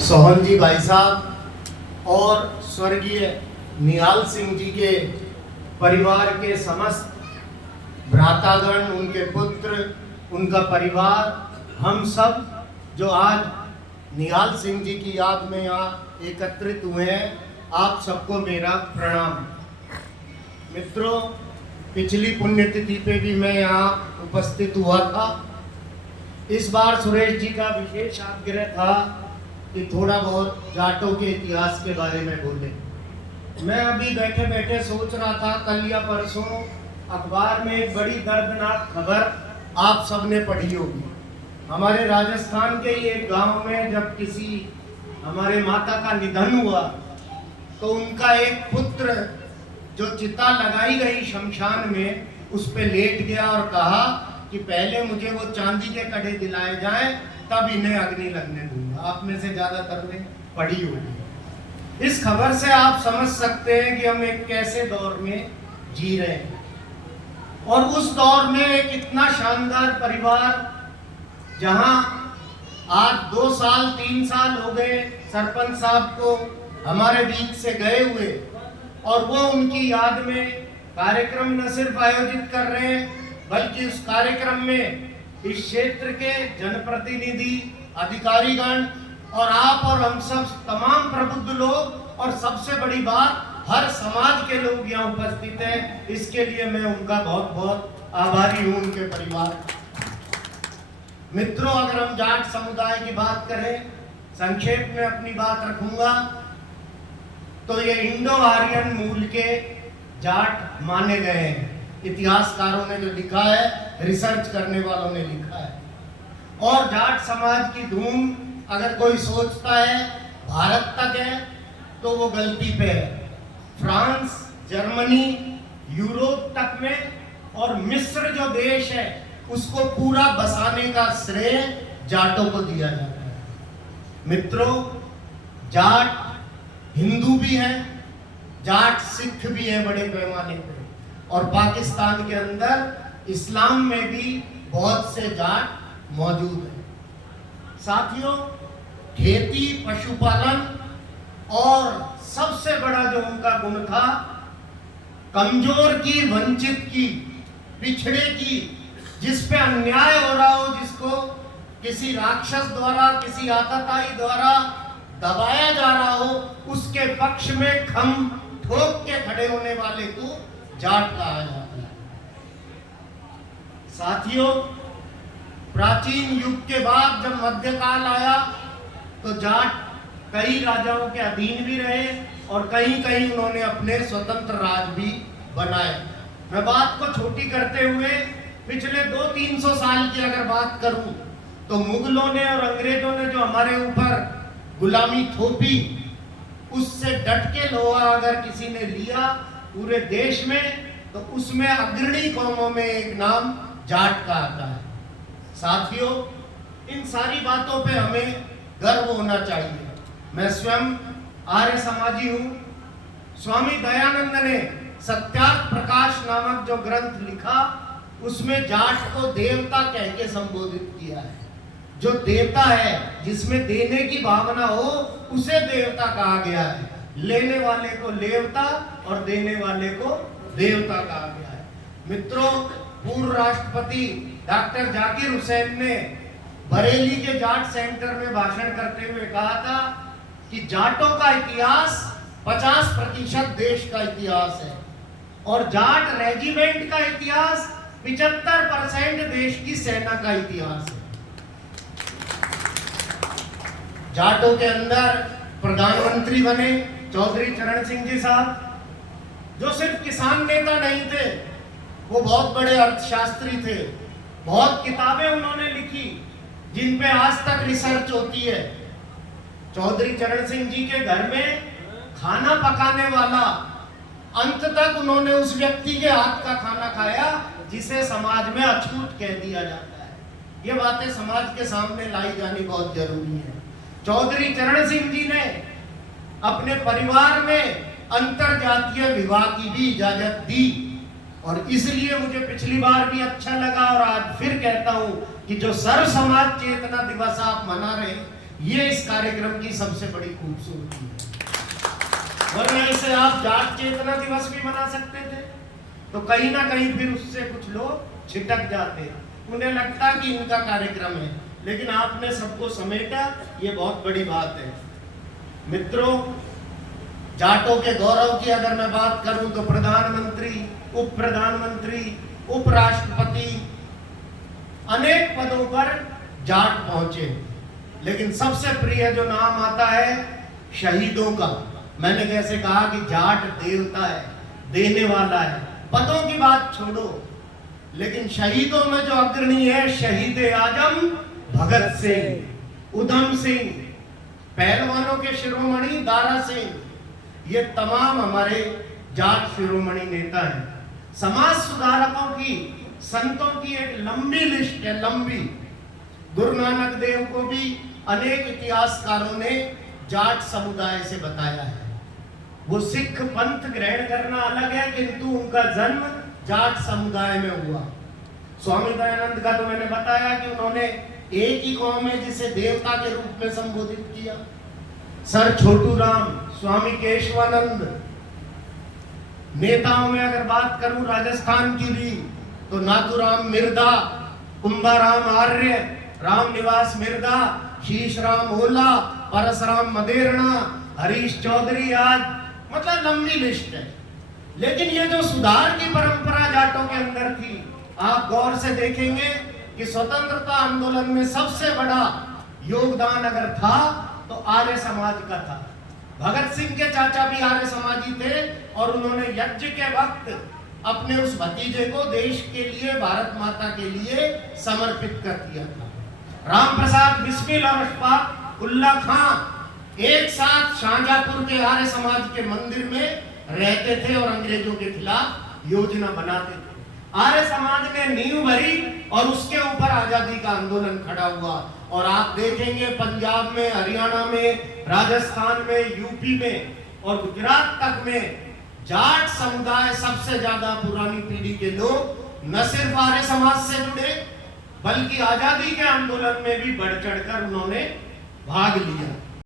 सोहन जी भाई साहब और स्वर्गीय निहाल सिंह जी के परिवार के समस्त भ्रातागण, उनके पुत्र, उनका परिवार, हम सब जो आज निहाल सिंह जी की याद में यहाँ एकत्रित हुए हैं, आप सबको मेरा प्रणाम। मित्रों, पिछली पुण्यतिथि पे भी मैं यहाँ उपस्थित हुआ था। इस बार सुरेश जी का विशेष आग्रह था कि थोड़ा बहुत जाटों के इतिहास के बारे में बोले। मैं अभी बैठे बैठे सोच रहा था, कल या परसों अखबार में एक बड़ी दर्दनाक खबर आप सबने पढ़ी होगी। हमारे राजस्थान के ही एक गांव में जब किसी हमारे माता का निधन हुआ तो उनका एक पुत्र जो चिता लगाई गई शमशान में, उस पे लेट गया और कहा कि पहले मुझे वो चांदी के कड़े दिलाए जाएं, तब इन्हें अग्नि लगने दूंगा। आप में से ज्यादातर ने पढ़ी होगी। इस खबर से आप समझ सकते हैं कि हम एक कैसे दौर में जी रहे हैं। और उस दौर में एक इतना शानदार परिवार, जहां आज 2 साल 3 साल हो गए सरपंच साहब को हमारे बीच से गए हुए, और वो उनकी याद में कार्यक्रम न सिर्फ आयोजित कर रहे हैं, बल्कि उस कार्यक्रम में इस क्षेत्र के जनप्रतिनिधि, अधिकारीगण और आप और हम सब तमाम प्रबुद्ध लोग, और सबसे बड़ी बात हर समाज के लोग यहाँ उपस्थित हैं। इसके लिए मैं उनका बहुत बहुत आभारी हूँ, उनके परिवार। मित्रों, अगर हम जाट समुदाय की बात करें, संक्षेप में अपनी बात रखूंगा, तो ये इंडो आर्यन मूल के जाट माने गए हैं। इतिहासकारों ने जो लिखा है, रिसर्च करने वालों ने लिखा है। और जाट समाज की धूम अगर कोई सोचता है भारत तक है, तो वो गलती पे है। फ्रांस, जर्मनी, यूरोप तक में, और मिस्र जो देश है, उसको पूरा बसाने का श्रेय जाटों को दिया जाता है। मित्रों, जाट हिंदू भी हैं, जाट सिख भी हैं बड़े पैमाने पर, और पाकिस्तान के अंदर इस्लाम में भी बहुत से जाट मौजूद हैं। साथियों, खेती, पशुपालन, और सबसे बड़ा जो उनका गुण था, कमजोर की, वंचित की, पिछड़े की, जिस पे अन्याय हो रहा हो, जिसको किसी राक्षस द्वारा, किसी आतताई द्वारा दबाया जा रहा हो, उसके पक्ष में खम ठोक के खड़े होने वाले को जाट कहा जाता है। साथियों, प्राचीन युग के बाद जब मध्यकाल आया, तो जाट कई राजाओं के अधीन भी रहे, और कहीं कहीं उन्होंने अपने स्वतंत्र राज भी बनाए। मैं बात को छोटी करते हुए पिछले 200-300 साल की अगर बात करूं, तो मुगलों ने और अंग्रेजों ने जो हमारे ऊपर गुलामी थोपी, उससे डट के लोहा अगर किसी ने लिया पूरे देश में, तो उसमें अग्रणी कौमों में एक नाम जाट का आता है। साथियों, इन सारी बातों पे हमें गर्व होना चाहिए। मैं स्वयं आर्य समाजी हूँ। स्वामी दयानंद ने सत्यार्थ प्रकाश नामक जो ग्रंथ लिखा, उसमें जाट को देवता कह के संबोधित किया है। जो देवता है, जिसमें देने की भावना हो, उसे देवता कहा गया है। लेने वाले को लेवता और देने वाले को देवता कहा गया है। मित्रों, पूर्व राष्ट्रपति डॉक्टर जाकिर हुसैन ने बरेली के जाट सेंटर में भाषण करते हुए कहा था कि जाटों का इतिहास 50% देश का इतिहास है, और जाट रेजिमेंट का इतिहास 75% देश की सेना का इतिहास है। जाटों के अंदर प्रधानमंत्री बने चौधरी चरण सिंह जी साहब, जो सिर्फ किसान नेता नहीं थे, वो बहुत बड़े अर्थशास्त्री थे। बहुत किताबें उन्होंने लिखी जिन पे आज तक रिसर्च होती है। चौधरी चरण सिंह जी के घर में खाना पकाने वाला, अंत तक उन्होंने उस व्यक्ति के हाथ का खाना खाया जिसे समाज में अछूत कह दिया जाता है। ये बातें समाज के सामने लाई जानी बहुत जरूरी है। चौधरी चरण सिंह जी ने अपने परिवार में अंतरजातीय विवाह की भी इजाजत दी, और इसलिए मुझे पिछली बार भी अच्छा लगा और आज फिर कहता हूं कि जो सर्व समाज चेतना दिवस आप मना रहे हैं, ये इस कार्यक्रम की सबसे बड़ी खूबसूरती है। वरना इसे आप जाट चेतना दिवस भी मना सकते थे, तो कहीं ना कहीं फिर उससे कुछ लोग छिटक जाते, उन्हें लगता कि इनका कार्यक्रम है, लेकिन आपने सबको समेटा, ये बहुत बड़ी बात है। मित्रों, जाटों के गौरव की अगर मैं बात करूं तो प्रधानमंत्री, उप प्रधानमंत्री, उपराष्ट्रपति, अनेक पदों पर जाट पहुंचे, लेकिन सबसे प्रिय जो नाम आता है शहीदों का। मैंने जैसे कहा कि जाट देवता है, देने वाला है, पदों की बात छोड़ो, लेकिन शहीदों में जो अग्रणी है, शहीद आजम भगत सिंह, उधम सिंह, पहलवानों के शिरोमणि दारा सिंह, ये तमाम हमारे जाट शिरोमणि नेता हैं। समाज सुधारकों की, संतों की एक लंबी लिस्ट है, लंबी। गुरु नानक देव को भी अनेक इतिहासकारों ने जाट समुदाय से बताया है। वो सिख पंथ ग्रहण करना अलग है, किंतु उनका जन्म जाट समुदाय में हुआ। स्वामी दयानंद का तो मैंने बताया कि उन्होंने एक ही कौम है जिसे देवता के रूप में संबोधित किया। सर छोटू राम, स्वामी केशवानंद। नेताओं में अगर बात करूं राजस्थान की भी, तो नाथुराम मिर्दा, कुंभाराम आर्य, रामनिवास मिर्दा, शीशराम ओला, परसराम मदेरणा, हरीश चौधरी, आज मतलब लंबी लिस्ट है। लेकिन ये जो सुधार की परंपरा जाटों के अंदर थी, आप गौर से देखेंगे कि स्वतंत्रता आंदोलन में सबसे बड़ा योगदान अगर था तो आर्य समाज का था। भगत सिंह के चाचा भी आर्य समाजी थे और उन्होंने यज्ञ के वक्त अपने उस भतीजे को देश के लिए, भारत माता के लिए समर्पित कर दिया था। राम प्रसाद बिस्मिल और अशफाक उल्ला खां एक साथ शाहजहांपुर के आर्य समाज के मंदिर में रहते थे और अंग्रेजों के खिलाफ योजना बनाते थे। आर्य समाज ने नींव भरी और उसके ऊपर आजादी का आंदोलन खड़ा हुआ। और आप देखेंगे पंजाब में, हरियाणा में, राजस्थान में, यूपी में और गुजरात तक में जाट समुदाय सबसे ज्यादा पुरानी पीढ़ी के लोग न सिर्फ आर्य समाज से जुड़े, बल्कि आजादी के आंदोलन में भी बढ़ चढ़कर उन्होंने भाग लिया।